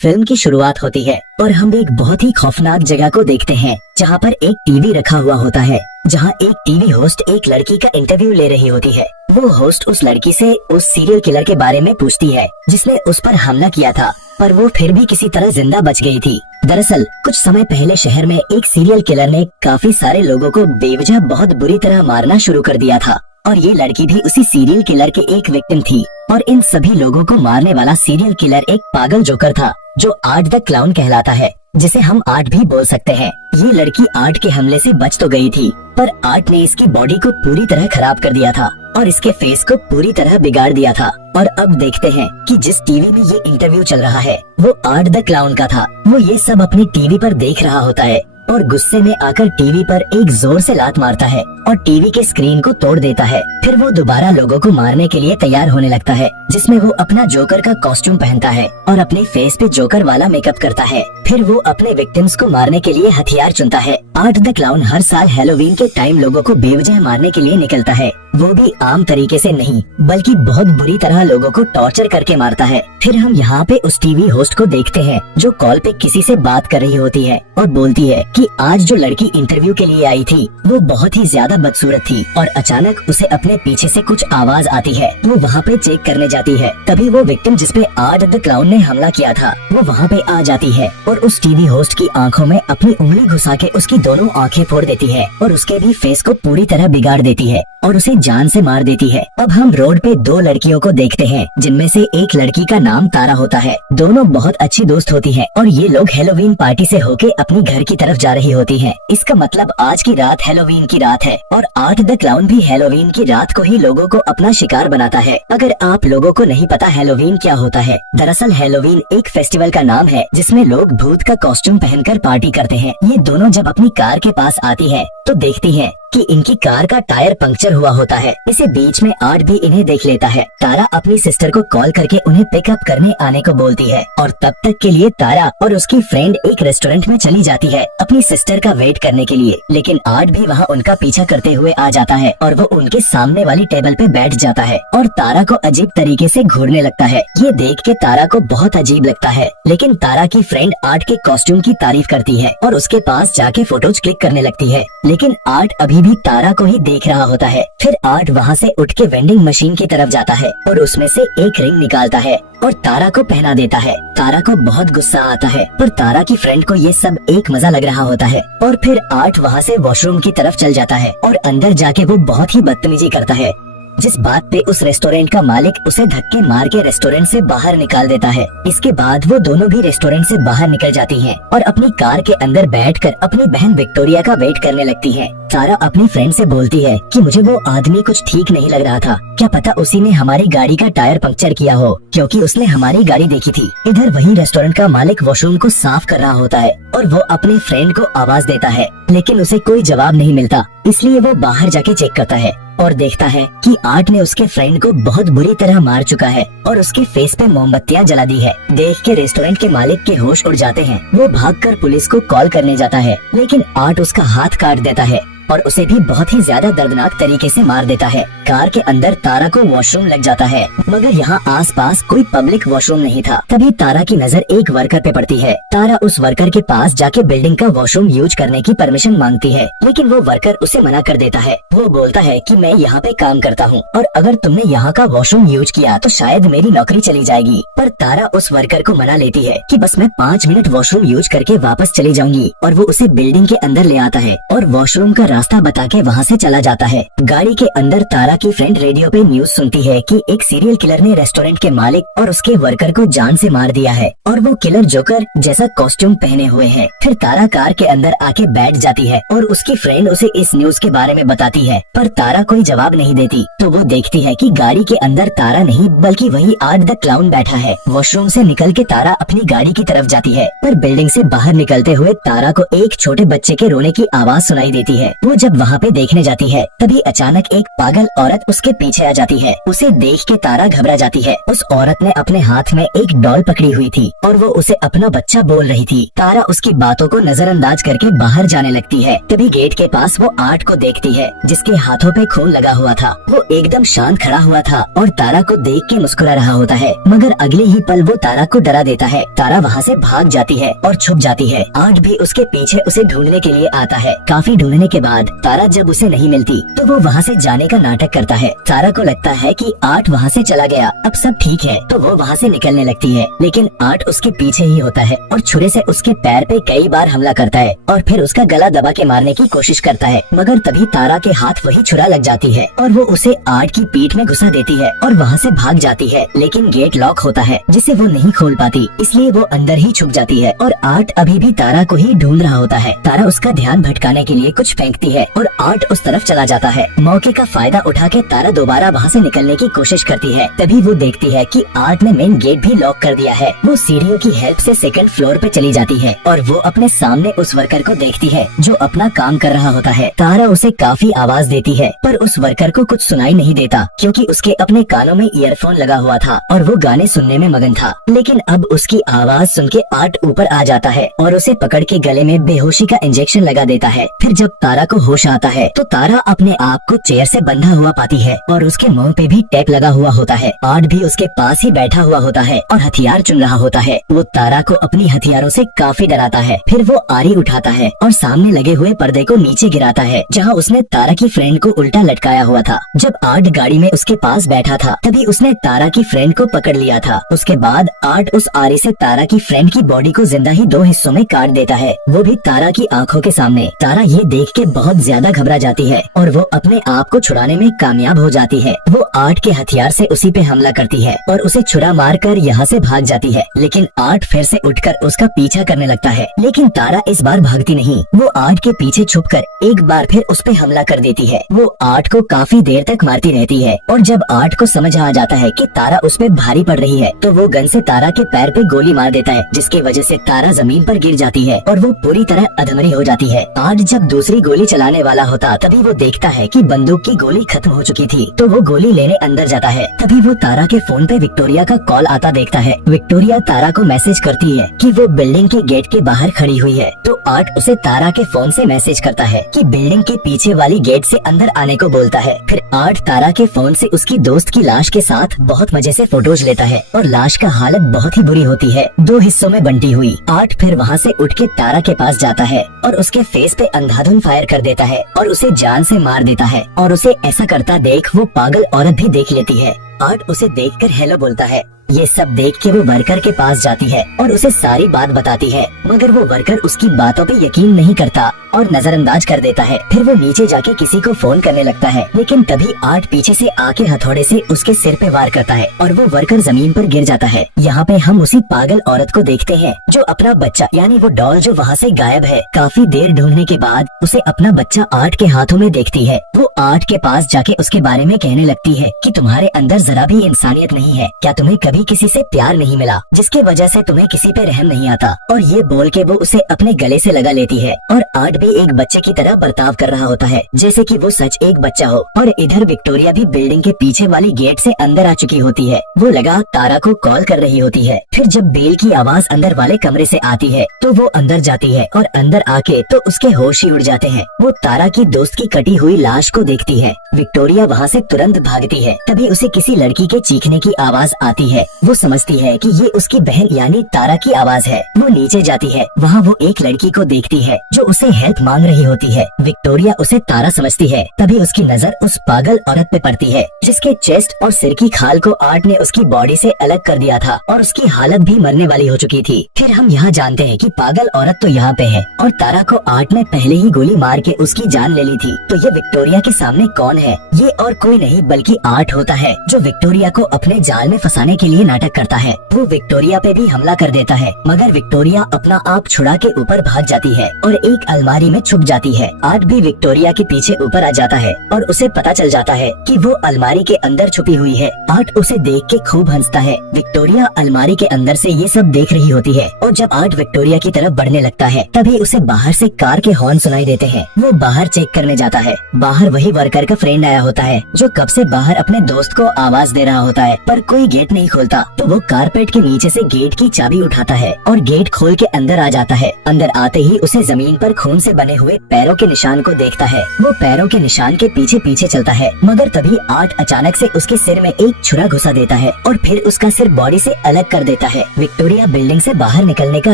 Film की शुरुआत होती है और हम एक बहुत ही खौफनाक जगह को देखते हैं जहाँ पर एक टीवी रखा हुआ होता है, जहाँ एक टीवी होस्ट एक लड़की का इंटरव्यू ले रही होती है। वो होस्ट उस लड़की से उस सीरियल किलर के बारे में पूछती है जिसने उस पर हमला किया था, पर वो फिर भी किसी तरह जिंदा बच गई थी। दरअसल कुछ समय पहले शहर में एक सीरियल किलर ने काफी सारे लोगों को बेवजह बहुत बुरी तरह मारना शुरू कर दिया था और ये लड़की भी उसी सीरियल किलर के एक विक्टिम थी। और इन सभी लोगों को मारने वाला सीरियल किलर एक पागल जोकर था जो आर्ट द क्लाउन कहलाता है, जिसे हम आर्ट भी बोल सकते हैं। ये लड़की आर्ट के हमले से बच तो गई थी, पर आर्ट ने इसकी बॉडी को पूरी तरह खराब कर दिया था और इसके फेस को पूरी तरह बिगाड़ दिया था। और अब देखते हैं कि जिस टीवी में ये इंटरव्यू चल रहा है वो आर्ट द क्लाउन का था। वो ये सब अपनी टीवी पर देख रहा होता है और गुस्से में आकर टीवी पर एक जोर से लात मारता है और टीवी के स्क्रीन को तोड़ देता है। फिर वो दोबारा लोगों को मारने के लिए तैयार होने लगता है, जिसमें वो अपना जोकर का कॉस्ट्यूम पहनता है और अपने फेस पे जोकर वाला मेकअप करता है। फिर वो अपने विक्टिम्स को मारने के लिए हथियार चुनता है। आर्ट द क्लाउन हर साल हैलोवीन के टाइम लोगों को बेवजह मारने के लिए निकलता है, वो भी आम तरीके से नहीं बल्कि बहुत बुरी तरह लोगों को टॉर्चर करके मारता है। फिर हम यहाँ पे उस टीवी होस्ट को देखते हैं जो कॉल पे किसी से बात कर रही होती है और बोलती है कि आज जो लड़की इंटरव्यू के लिए आई थी वो बहुत ही ज्यादा बदसूरत थी और अचानक उसे अपने पीछे से कुछ आवाज आती है। वो वहाँ पे चेक करने जाती है, तभी वो विक्टिम जिसपे आर्ट द क्लाउन ने हमला किया था वो वहाँ पे आ जाती है और उस टीवी होस्ट की आंखों में अपनी उंगली घुसा के उसकी दोनों आंखें फोड़ देती है और उसके भी फेस को पूरी तरह बिगाड़ देती है और उसे जान से मार देती है। अब हम रोड पे दो लड़कियों को देखते हैं जिनमें से एक लड़की का नाम तारा होता है। दोनों बहुत अच्छी दोस्त होती हैं और ये लोग हैलोवीन पार्टी से होके अपनी घर की तरफ जा रही होती हैं। इसका मतलब आज की रात हैलोवीन की रात है और आर्ट द क्लाउन भी हैलोवीन की रात को ही लोगों को अपना शिकार बनाता है। अगर आप लोगों को नहीं पता हैलोवीन क्या होता है, दरअसल हैलोवीन एक फेस्टिवल का नाम है जिसमें लोग भूत का कॉस्ट्यूम पहनकर पार्टी करते हैं। ये दोनों जब अपनी कार के पास आती है तो देखती हैं कि इनकी कार का टायर पंक्चर हुआ होता है। इसे बीच में आर्ट भी इन्हें देख लेता है। तारा अपनी सिस्टर को कॉल करके उन्हें पिकअप करने आने को बोलती है और तब तक के लिए तारा और उसकी फ्रेंड एक रेस्टोरेंट में चली जाती है अपनी सिस्टर का वेट करने के लिए। लेकिन आर्ट भी वहाँ उनका पीछा करते हुए आ जाता है और वो उनके सामने वाली टेबल पे बैठ जाता है और तारा को अजीब तरीके से घूरने लगता है। ये देख के तारा को बहुत अजीब लगता है, लेकिन तारा की फ्रेंड आर्ट के कॉस्ट्यूम की तारीफ करती है और उसके पास जाके फोटोज क्लिक करने लगती है। लेकिन आर्ट अभी भी तारा को ही देख रहा होता है। फिर आर्ट वहाँ से उठ के वेंडिंग मशीन की तरफ जाता है और उसमें से एक रिंग निकालता है और तारा को पहना देता है। तारा को बहुत गुस्सा आता है, पर तारा की फ्रेंड को ये सब एक मजा लग रहा होता है। और फिर आर्ट वहाँ से वॉशरूम की तरफ चल जाता है और अंदर जाके वो बहुत ही बदतमीजी करता है, जिस बात पे उस रेस्टोरेंट का मालिक उसे धक्के मार के रेस्टोरेंट से बाहर निकाल देता है। इसके बाद वो दोनों भी रेस्टोरेंट से बाहर निकल जाती हैं और अपनी कार के अंदर बैठकर अपनी बहन विक्टोरिया का वेट करने लगती है। तारा अपनी फ्रेंड से बोलती है कि मुझे वो आदमी कुछ ठीक नहीं लग रहा था, क्या पता उसी ने हमारी गाड़ी का टायर पंक्चर किया हो, क्योंकि उसने हमारी गाड़ी देखी थी। इधर वही रेस्टोरेंट का मालिक वॉशरूम को साफ कर रहा होता है और वो अपनी फ्रेंड को आवाज देता है, लेकिन उसे कोई जवाब नहीं मिलता। इसलिए वो बाहर जाके चेक करता है और देखता है कि आर्ट ने उसके फ्रेंड को बहुत बुरी तरह मार चुका है और उसके फेस पे मोमबत्तियां जला दी है। देख के रेस्टोरेंट के मालिक के होश उड़ जाते हैं। वो भागकर पुलिस को कॉल करने जाता है, लेकिन आर्ट उसका हाथ काट देता है और उसे भी बहुत ही ज्यादा दर्दनाक तरीके से मार देता है। कार के अंदर तारा को वॉशरूम लग जाता है, मगर यहाँ आसपास कोई पब्लिक वॉशरूम नहीं था। तभी तारा की नजर एक वर्कर पे पड़ती है। तारा उस वर्कर के पास जाके बिल्डिंग का वॉशरूम यूज करने की परमिशन मांगती है, लेकिन वो वर्कर उसे मना कर देता है। वो बोलता है कि मैं यहाँ पे काम करता हूँ और अगर तुमने यहाँ का वॉशरूम यूज किया तो शायद मेरी नौकरी चली जाएगी। पर तारा उस वर्कर को मना लेती है कि बस मैं 5 मिनट वॉशरूम यूज करके वापस चली जाऊंगी और वो उसे बिल्डिंग के अंदर ले आता है और वॉशरूम का रास्ता बता के वहाँ से चला जाता है। गाड़ी के अंदर तारा की फ्रेंड रेडियो पे न्यूज सुनती है कि एक सीरियल किलर ने रेस्टोरेंट के मालिक और उसके वर्कर को जान से मार दिया है और वो किलर जोकर जैसा कॉस्ट्यूम पहने हुए है। फिर तारा कार के अंदर आके बैठ जाती है और उसकी फ्रेंड उसे इस न्यूज के बारे में बताती है, पर तारा कोई जवाब नहीं देती। तो वो देखती है कि गाड़ी के अंदर तारा नहीं बल्कि वही आर्ट द क्लाउन बैठा है। वॉशरूम से निकल के तारा अपनी गाड़ी की तरफ जाती है, पर बिल्डिंग से बाहर निकलते हुए तारा को एक छोटे बच्चे के रोने की आवाज सुनाई देती है। वो वो जब वहाँ पे देखने जाती है तभी अचानक एक पागल औरत उसके पीछे आ जाती है। उसे देख के तारा घबरा जाती है। उस औरत ने अपने हाथ में एक डॉल पकड़ी हुई थी और वो उसे अपना बच्चा बोल रही थी। तारा उसकी बातों को नजरअंदाज करके बाहर जाने लगती है। तभी गेट के पास वो आर्ट को देखती है जिसके हाथों पे खून लगा हुआ था। वो एकदम शांत खड़ा हुआ था और तारा को देख के मुस्कुरा रहा होता है, मगर अगले ही पल वो तारा को डरा देता है। तारा वहाँ से भाग जाती है और छुप जाती है। आर्ट भी उसके पीछे उसे ढूंढने के लिए आता है। काफी ढूंढने के बाद तारा जब उसे नहीं मिलती तो वो वहाँ से जाने का नाटक करता है। तारा को लगता है कि आर्ट वहाँ से चला गया, अब सब ठीक है, तो वो वहाँ से निकलने लगती है। लेकिन आर्ट उसके पीछे ही होता है और छुरे से उसके पैर पे कई बार हमला करता है और फिर उसका गला दबा के मारने की कोशिश करता है, मगर तभी तारा के हाथ वही छुरा लग जाती है और वो उसे आर्ट की पीठ में घुसा देती है और वहाँ से भाग जाती है। लेकिन गेट लॉक होता है जिसे वो नहीं खोल पाती, इसलिए वो अंदर ही छुप जाती है और आर्ट अभी भी तारा को ही ढूंढ रहा होता है। तारा उसका ध्यान भटकाने के लिए कुछ फेंकती है और आर्ट उस तरफ चला जाता है। मौके का फायदा उठा के तारा दोबारा वहाँ से निकलने की कोशिश करती है। तभी वो देखती है कि आर्ट ने मेन गेट भी लॉक कर दिया है। वो सीढ़ियों की हेल्प से सेकंड फ्लोर पे चली जाती है और वो अपने सामने उस वर्कर को देखती है जो अपना काम कर रहा होता है। तारा उसे काफी आवाज देती है पर उस वर्कर को कुछ सुनाई नहीं देता क्योंकि उसके अपने कानों में ईयरफोन लगा हुआ था और वो गाने सुनने में मगन था। लेकिन अब उसकी आवाज सुन के आर्ट ऊपर आ जाता है और उसे पकड़ के गले में बेहोशी का इंजेक्शन लगा देता है। फिर जब तारा को होश आता है तो तारा अपने आप को चेयर से बंधा हुआ पाती है और उसके मुंह पे भी टेप लगा हुआ होता है। आर्ट भी उसके पास ही बैठा हुआ होता है और हथियार चुन रहा होता है। वो तारा को अपनी हथियारों से काफी डराता है। फिर वो आरी उठाता है और सामने लगे हुए पर्दे को नीचे गिराता है जहाँ उसने तारा की फ्रेंड को उल्टा लटकाया हुआ था। जब आर्ट गाड़ी में उसके पास बैठा था तभी उसने तारा की फ्रेंड को पकड़ लिया था। उसके बाद आर्ट उस आरी से तारा की फ्रेंड की बॉडी को जिंदा ही 2 हिस्सों में काट देता है, वो भी तारा की आंखों के सामने। तारा ये देख के बहुत ज्यादा घबरा जाती है और वो अपने आप को छुड़ाने में कामयाब हो जाती है। वो आर्ट के हथियार से उसी पे हमला करती है और उसे छुरा मार कर यहाँ से भाग जाती है। लेकिन आर्ट फिर से उठकर उसका पीछा करने लगता है। लेकिन तारा इस बार भागती नहीं, वो आर्ट के पीछे छुपकर एक बार फिर उस पे हमला कर देती है। वो आर्ट को काफी देर तक मारती रहती है और जब आर्ट को समझ आ जाता है कि तारा उस पे भारी पड़ रही है तो वो गन से तारा के पैर पे गोली मार देता है, जिसकी वजह से तारा जमीन पर गिर जाती है और वो पूरी तरह अधमरी हो जाती है। आर्ट जब दूसरी गोली चलाने वाला होता तभी वो देखता है कि बंदूक की गोली खत्म हो चुकी थी, तो वो गोली लेने अंदर जाता है। तभी वो तारा के फोन पे विक्टोरिया का कॉल आता देखता है। विक्टोरिया तारा को मैसेज करती है कि वो बिल्डिंग के गेट के बाहर खड़ी हुई है, तो आर्ट उसे तारा के फोन से मैसेज करता है कि बिल्डिंग के पीछे वाली गेट से अंदर आने को बोलता है। फिर आर्ट तारा के फोन से उसकी दोस्त की लाश के साथ बहुत मजे से फोटोज लेता है और लाश का हालत बहुत ही बुरी होती है, 2 हिस्सों में बंटी हुई। आर्ट फिर वहाँ से उठ के तारा के पास जाता है और उसके फेस पे अंधाधुंध फायर कर देता है और उसे जान से मार देता है। और उसे ऐसा करता देख वो पागल औरत भी देख लेती है। आर्ट उसे देखकर हेलो बोलता है। ये सब देख के वो वर्कर के पास जाती है और उसे सारी बात बताती है, मगर वो वर्कर उसकी बातों पे यकीन नहीं करता और नजरअंदाज कर देता है। फिर वो नीचे जाके किसी को फोन करने लगता है, लेकिन तभी आर्ट पीछे से आके हथौड़े से उसके सिर पे वार करता है और वो वर्कर जमीन पर गिर जाता है। यहाँ पे हम उसी पागल औरत को देखते हैं जो अपना बच्चा यानी वो डॉल जो वहाँ से गायब है, काफी देर ढूंढने के बाद उसे अपना बच्चा आर्ट के हाथों में देखती है। वो आर्ट के पास जाके उसके बारे में कहने लगती है कि तुम्हारे अंदर जरा भी इंसानियत नहीं है, क्या तुम्हें कभी किसी से प्यार नहीं मिला जिसके वजह से तुम्हें किसी पे रहम नहीं आता। और ये बोल के वो उसे अपने गले से लगा लेती है और आर्ट भी एक बच्चे की तरह बर्ताव कर रहा होता है जैसे कि वो सच एक बच्चा हो। और इधर विक्टोरिया भी बिल्डिंग के पीछे वाली गेट से अंदर आ चुकी होती है। वो लगा तारा को कॉल कर रही होती है। फिर जब बेल की आवाज अंदर वाले कमरे से आती है तो वो अंदर जाती है और अंदर आके तो उसके होश ही उड़ जाते हैं। वो तारा की दोस्त की कटी हुई लाश को देखती है। विक्टोरिया वहाँ से तुरंत भागती है। तभी उसे किसी लड़की के चीखने की आवाज आती है। वो समझती है कि ये उसकी बहन यानी तारा की आवाज है। वो नीचे जाती है, वहाँ वो एक लड़की को देखती है जो उसे हेल्प मांग रही होती है। विक्टोरिया उसे तारा समझती है। तभी उसकी नजर उस पागल औरत पे पड़ती है जिसके चेस्ट और सिर की खाल को आर्ट ने उसकी बॉडी से अलग कर दिया था और उसकी हालत भी मरने वाली हो चुकी थी। फिर हम यहाँ जानते हैं कि पागल औरत तो यहाँ पे है और तारा को आर्ट ने पहले ही गोली मार के उसकी जान ले ली थी। तो ये विक्टोरिया के सामने कौन है? ये और कोई नहीं बल्कि आर्ट होता है जो विक्टोरिया को अपने जाल में फंसाने के लिए नाटक करता है। वो विक्टोरिया पे भी हमला कर देता है, मगर विक्टोरिया अपना आप छुड़ा के ऊपर भाग जाती है और एक अलमारी अलमारी में छुप जाती है। आर्ट भी विक्टोरिया के पीछे ऊपर आ जाता है और उसे पता चल जाता है कि वो अलमारी के अंदर छुपी हुई है। आर्ट उसे देख के खूब हंसता है। विक्टोरिया अलमारी के अंदर से ये सब देख रही होती है और जब आर्ट विक्टोरिया की तरफ बढ़ने लगता है तभी उसे बाहर से कार के हॉर्न सुनाई देते हैं। वो बाहर चेक करने जाता है। बाहर वही वर्कर का फ्रेंड आया होता है जो कब से बाहर अपने दोस्त को आवाज दे रहा होता है, पर कोई गेट नहीं खोलता। तो वो कारपेट के नीचे से गेट की चाबी उठाता है और गेट खोल के अंदर आ जाता है। अंदर आते ही उसे जमीन पर खून से बने हुए पैरों के निशान को देखता है। वो पैरों के निशान के पीछे पीछे चलता है, मगर तभी आर्ट अचानक से उसके सिर में एक छुरा घुसा देता है और फिर उसका सिर बॉडी से अलग कर देता है। विक्टोरिया बिल्डिंग से बाहर निकलने का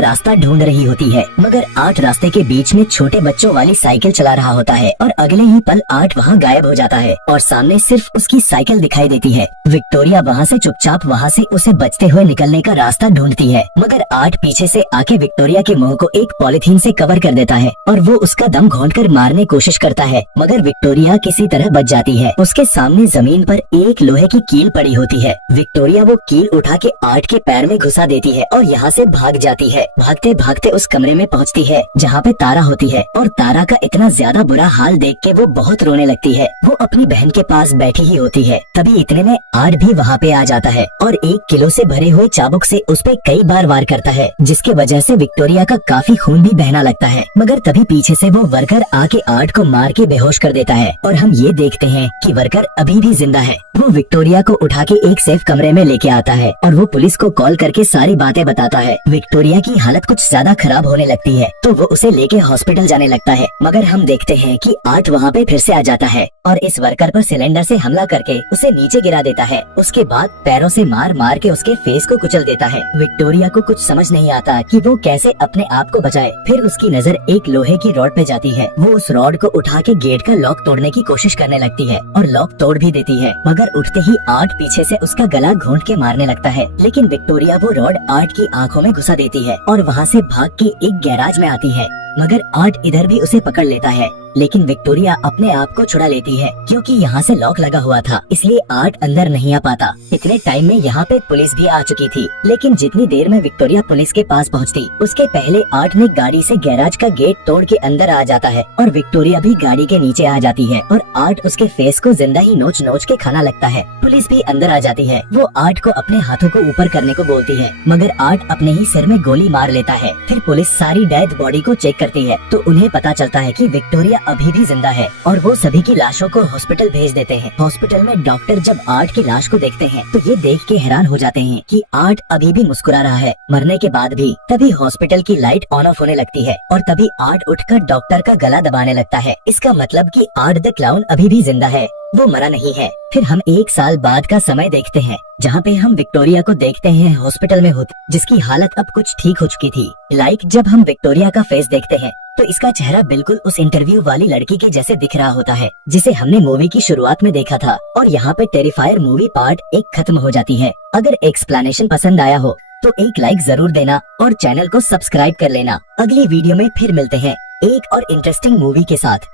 रास्ता ढूंढ रही होती है, मगर आर्ट रास्ते के बीच में छोटे बच्चों वाली साइकिल चला रहा होता है और अगले ही पल आर्ट वहाँ गायब हो जाता है और सामने सिर्फ उसकी साइकिल दिखाई देती है। विक्टोरिया वहाँ से चुपचाप वहाँ से उसे बचते हुए निकलने का रास्ता ढूंढती है, मगर आर्ट पीछे से आके विक्टोरिया के मुंह को एक पॉलिथीन से कवर कर देता है और वो उसका दम घोंटकर मारने की कोशिश करता है, मगर विक्टोरिया किसी तरह बच जाती है। उसके सामने जमीन पर एक लोहे की कील पड़ी होती है। विक्टोरिया वो कील उठा के आर्ट के पैर में घुसा देती है और यहाँ से भाग जाती है। भागते भागते उस कमरे में पहुँचती है जहाँ पे तारा होती है और तारा का इतना ज्यादा बुरा हाल देख के वो बहुत रोने लगती है। वो अपनी बहन के पास बैठी ही होती है, तभी इतने में आर्ट भी वहाँ पे आ जाता है और 1 किलो से भरे हुए चाबुक से उस पे कई बार वार करता है, जिसके वजह से विक्टोरिया का काफी खून भी बहना लगता है। मगर तभी पीछे से वो वर्कर आके आर्ट को मार के बेहोश कर देता है और हम ये देखते हैं कि वर्कर अभी भी जिंदा है। वो विक्टोरिया को उठा के एक सेफ कमरे में लेके आता है और वो पुलिस को कॉल करके सारी बातें बताता है। विक्टोरिया की हालत कुछ ज्यादा खराब होने लगती है तो वो उसे लेके हॉस्पिटल जाने लगता है, मगर हम देखते हैं कि आर्ट वहाँ पे फिर से आ जाता है और इस वर्कर पर सिलेंडर से हमला करके उसे नीचे गिरा देता है। उसके बाद पैरों से मार मार के उसके फेस को कुचल देता है। विक्टोरिया को कुछ समझ नहीं आता कि वो कैसे अपने आप को बचाए। फिर उसकी नजर एक लोहे की रॉड पे जाती है। वो उस रॉड को उठा के गेट का लॉक तोड़ने की कोशिश करने लगती है और लॉक तोड़ भी देती है, मगर उठते ही आर्ट पीछे से उसका गला घोंट के मारने लगता है। लेकिन विक्टोरिया वो रॉड आर्ट की आंखों में घुसा देती है और वहाँ से भाग के एक गैराज में आती है, मगर आर्ट इधर भी उसे पकड़ लेता है। लेकिन विक्टोरिया अपने आप को छुड़ा लेती है क्योंकि यहाँ से लॉक लगा हुआ था, इसलिए आर्ट अंदर नहीं आ पाता। इतने टाइम में यहाँ पे पुलिस भी आ चुकी थी, लेकिन जितनी देर में विक्टोरिया पुलिस के पास पहुँचती उसके पहले आर्ट ने गाड़ी से गैराज का गेट तोड़ के अंदर आ जाता है और विक्टोरिया भी गाड़ी के नीचे आ जाती है और आर्ट उसके फेस को जिंदा ही नोच नोच के खाना लगता है। पुलिस भी अंदर आ जाती है। वो आर्ट को अपने हाथों को ऊपर करने को बोलती है, मगर आर्ट अपने ही सिर में गोली मार लेता है। फिर पुलिस सारी डेड बॉडी को चेक करती है तो उन्हें पता चलता है कि विक्टोरिया अभी भी जिंदा है और वो सभी की लाशों को हॉस्पिटल भेज देते हैं। हॉस्पिटल में डॉक्टर जब आर्ट की लाश को देखते हैं तो ये देख के हैरान हो जाते हैं कि आर्ट अभी भी मुस्कुरा रहा है मरने के बाद भी। तभी हॉस्पिटल की लाइट ऑन ऑफ होने लगती है और तभी आर्ट उठकर डॉक्टर का गला दबाने लगता है। इसका मतलब कि आर्ट द क्लाउन अभी भी जिंदा है, वो मरा नहीं है। फिर हम 1 साल बाद का समय देखते हैं जहाँ पे हम विक्टोरिया को देखते हैं हॉस्पिटल में होती, जिसकी हालत अब कुछ ठीक हो चुकी थी। जब हम विक्टोरिया का फेस देखते हैं तो इसका चेहरा बिल्कुल उस इंटरव्यू वाली लड़की के जैसे दिख रहा होता है जिसे हमने मूवी की शुरुआत में देखा था। और यहाँ पे टेरिफायर मूवी पार्ट 1 खत्म हो जाती है। अगर एक्सप्लेनेशन पसंद आया हो तो एक लाइक जरूर देना और चैनल को सब्सक्राइब कर लेना। अगली वीडियो में फिर मिलते हैं एक और इंटरेस्टिंग मूवी के साथ।